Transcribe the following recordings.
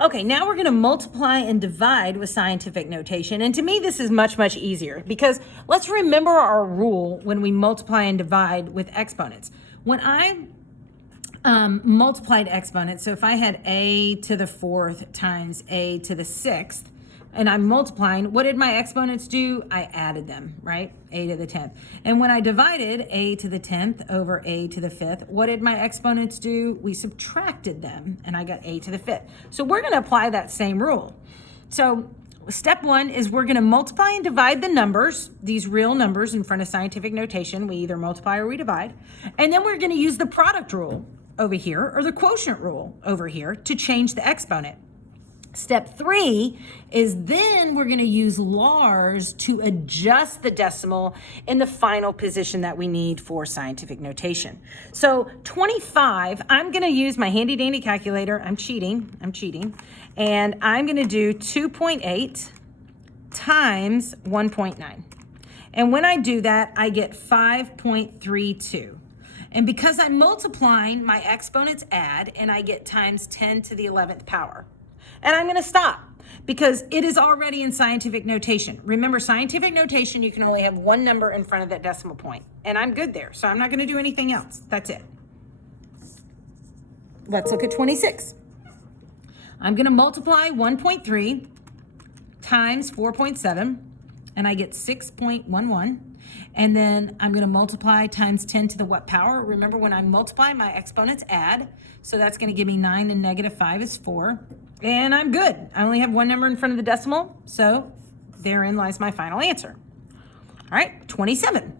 Okay, now we're going to multiply and divide with scientific notation. And to me, this is much, much easier because let's remember our rule when we multiply and divide with exponents. When I multiplied exponents, so if I had a to the 4th times a to the 6th, and I'm multiplying, what did my exponents do? I added them, right? A to the 10th. And when I divided a to the 10th over a to the 5th, what did my exponents do? We subtracted them, and I got a to the 5th. So we're going to apply that same rule. So step 1 is we're going to multiply and divide the numbers, these real numbers in front of scientific notation. We either multiply or we divide. And then we're going to use the product rule over here, or the quotient rule over here, to change the exponent. Step 3 is then we're going to use LARS to adjust the decimal in the final position that we need for scientific notation. So 25, I'm going to use my handy dandy calculator. I'm cheating. And I'm going to do 2.8 times 1.9. And when I do that, I get 5.32. And because I'm multiplying, my exponents add, and I get times 10 to the 11th power. And I'm going to stop because it is already in scientific notation. Remember, scientific notation, you can only have one number in front of that decimal point. And I'm good there, so I'm not going to do anything else. That's it. Let's look at 26. I'm going to multiply 1.3 times 4.7, and I get 6.11. And then I'm going to multiply times 10 to the what power? Remember, when I multiply, my exponents add. So that's going to give me 9 and negative 5 is 4. And I'm good. I only have one number in front of the decimal, so therein lies my final answer. All right, 27.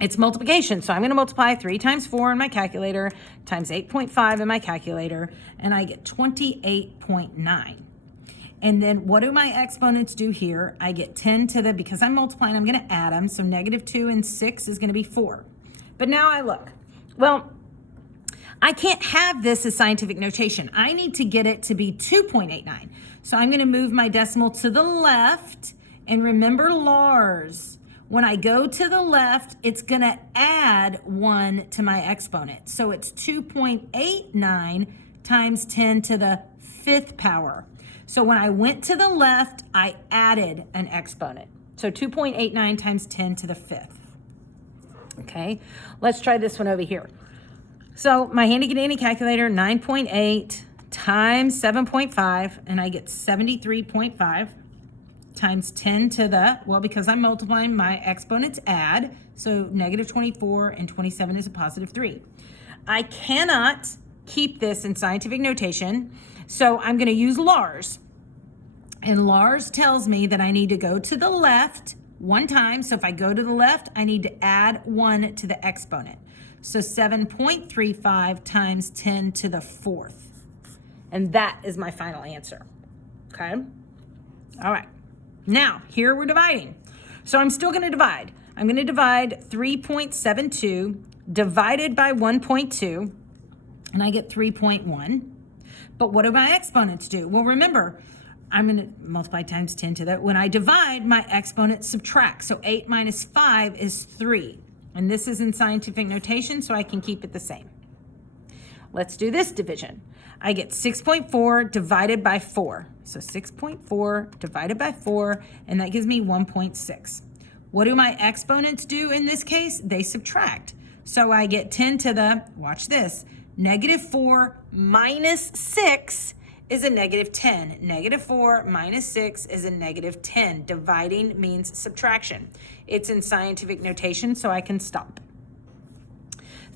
It's multiplication, so I'm going to multiply 3 times 4 in my calculator times 8.5 in my calculator, and I get 28.9. And then what do my exponents do here? I get 10 to the, because I'm multiplying, I'm going to add them, so negative 2 and 6 is going to be 4. But now I look. Well, I can't have this as scientific notation. I need to get it to be 2.89. So I'm going to move my decimal to the left. And remember LARS. When I go to the left, it's going to add 1 to my exponent. So it's 2.89 times 10 to the 5th power. So when I went to the left, I added an exponent. So 2.89 times 10 to the 5th. Okay, let's try this one over here. So my handy dandy calculator, 9.8 times 7.5, and I get 73.5 times 10 to the, well, because I'm multiplying, my exponents add, so negative 24 and 27 is a positive 3. I cannot keep this in scientific notation, so I'm going to use LARS. And LARS tells me that I need to go to the left one time. So if I go to the left, I need to add 1 to the exponent. So 7.35 times 10 to the 4th. And that is my final answer. Okay? All right. Now, here we're dividing. So I'm still going to divide. I'm going to divide 3.72 divided by 1.2, and I get 3.1. But what do my exponents do? Well, remember, I'm going to multiply times 10 to that. When I divide, my exponents subtract. So 8 minus 5 is 3. And this is in scientific notation, so I can keep it the same. Let's do this division. I get 6.4 divided by 4. So 6.4 divided by 4, and that gives me 1.6. What do my exponents do in this case? They subtract. So I get 10 to the, watch this, negative 4 minus 6 is a negative 10. Negative 4 minus 6 is a negative 10. Dividing means subtraction. It's in scientific notation, so I can stop.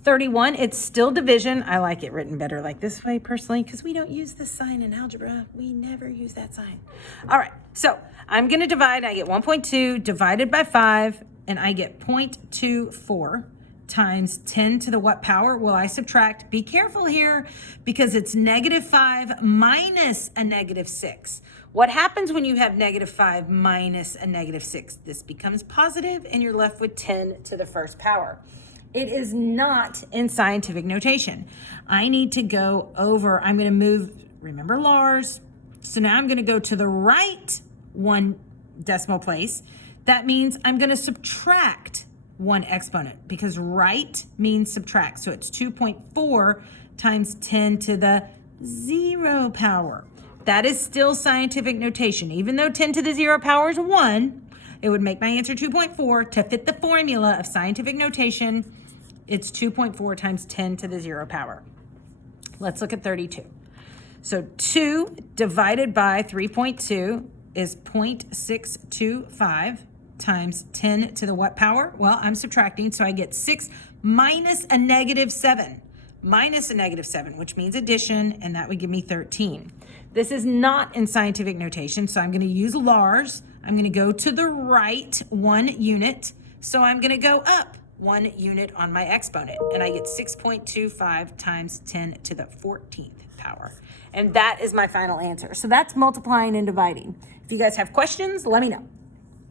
31, it's still division. I like it written better like this way personally because we don't use this sign in algebra. We never use that sign. All right, so I'm going to divide. I get 1.2 divided by 5, and I get 0.24. Times 10 to the what power? Well, I subtract. Be careful here because it's negative 5 minus a negative 6. What happens when you have negative 5 minus a negative 6? This becomes positive and you're left with 10 to the first power. It is not in scientific notation. I need to go over, I'm going to move, remember LARS. So now I'm going to go to the right one decimal place. That means I'm going to subtract one exponent because right means subtract. So it's 2.4 times 10 to the 0 power. That is still scientific notation. Even though 10 to the 0 power is 1, it would make my answer 2.4. To fit the formula of scientific notation, it's 2.4 times 10 to the 0 power. Let's look at 32. So 2 divided by 3.2 is 0.625 times 10 to the what power? Well, I'm subtracting, so I get 6 minus a negative 7. Minus a negative 7, which means addition, and that would give me 13. This is not in scientific notation, so I'm going to use Lars. I'm going to go to the right 1 unit, so I'm going to go up 1 unit on my exponent, and I get 6.25 times 10 to the 14th power. And that is my final answer. So that's multiplying and dividing. If you guys have questions, let me know.